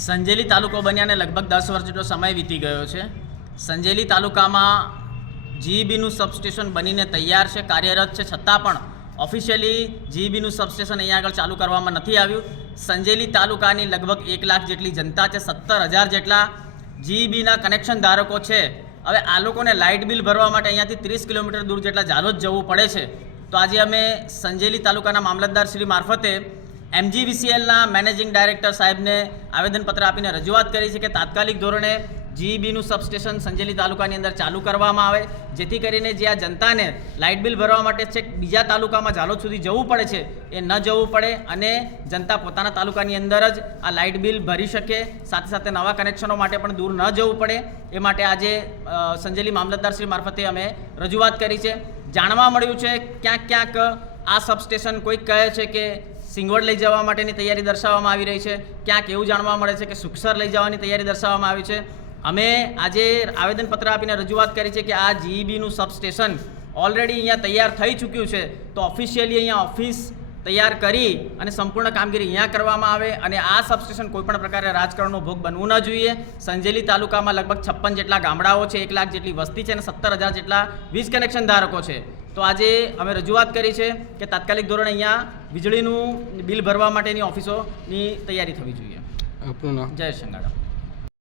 સંજેલી તાલુકો બન્યાને લગભગ 10 વર્ષ જેટલો સમય વીતી ગયો છે. સંજેલી તાલુકામાં જીઈબીનું સબસ્ટેશન બનીને તૈયાર છે, કાર્યરત છે, છતાં પણ ઓફિશિયલી જીઈબીનું સબસ્ટેશન અહીંયા આગળ ચાલુ કરવામાં નથી આવ્યું. સંજેલી તાલુકાની લગભગ 1 લાખ જેટલી જનતા છે, 17,000 જેટલા જીઈબીના કનેક્શન ધારકો છે. હવે આ લોકોને લાઇટ બિલ ભરવા માટે અહીંયાથી 30 કિલોમીટર દૂર જેટલા ઝાલોદ જવું પડે છે. તો આજે અમે સંજેલી તાલુકાના મામલતદાર શ્રી મારફતે MGVCLના મેનેજિંગ ડાયરેક્ટર સાહેબને આવેદનપત્ર આપીને રજૂઆત કરી છે કે તાત્કાલિક ધોરણે જીઈબીનું સબસ્ટેશન સંજેલી તાલુકાની અંદર ચાલુ કરવામાં આવે, જેથી કરીને જે આ જનતાને લાઇટ બિલ ભરવા માટે છે બીજા તાલુકામાં ઝાલોદ સુધી જવું પડે છે એ ન જવું પડે અને જનતા પોતાના તાલુકાની અંદર જ આ લાઇટ બિલ ભરી શકે, સાથે સાથે નવા કનેક્શનો માટે પણ દૂર ન જવું પડે. એ માટે આજે સંજેલી મામલતદારશ્રી મારફતે અમે રજૂઆત કરી છે. જાણવા મળ્યું છે ક્યાંક આ સબસ્ટેશન કોઈક કહે છે કે સિંગવડ લઈ જવા માટેની તૈયારી દર્શાવવામાં આવી રહી છે, ક્યાંક એવું જાણવા મળે છે કે સુખસર લઈ જવાની તૈયારી દર્શાવવામાં આવી છે. અમે આજે આવેદનપત્ર આપીને રજૂઆત કરી છે કે આ જીઈબીનું સબસ્ટેશન ઓલરેડી અહીંયા તૈયાર થઈ ચૂક્યું છે, તો ઓફિશિયલી અહીંયા ઓફિસ તૈયાર કરી અને સંપૂર્ણ કામગીરી અહીંયા કરવામાં આવે અને આ સબસ્ટેશન કોઈપણ પ્રકારે રાજકારણનો ભોગ બનવું ન જોઈએ. સંજેલી તાલુકામાં લગભગ 56 જેટલા ગામડાઓ છે, 1 લાખ જેટલી વસ્તી છે અને 17,000 જેટલા વીજ કનેક્શન ધારકો છે. તો આજે અમે રજૂઆત કરી છે કે તાત્કાલિક ધોરણે અહીંયા વીજળીનું બિલ ભરવા માટેની ઓફિસોની તૈયારી થવી જોઈએ. આપનું નામ? જય સંગાડા.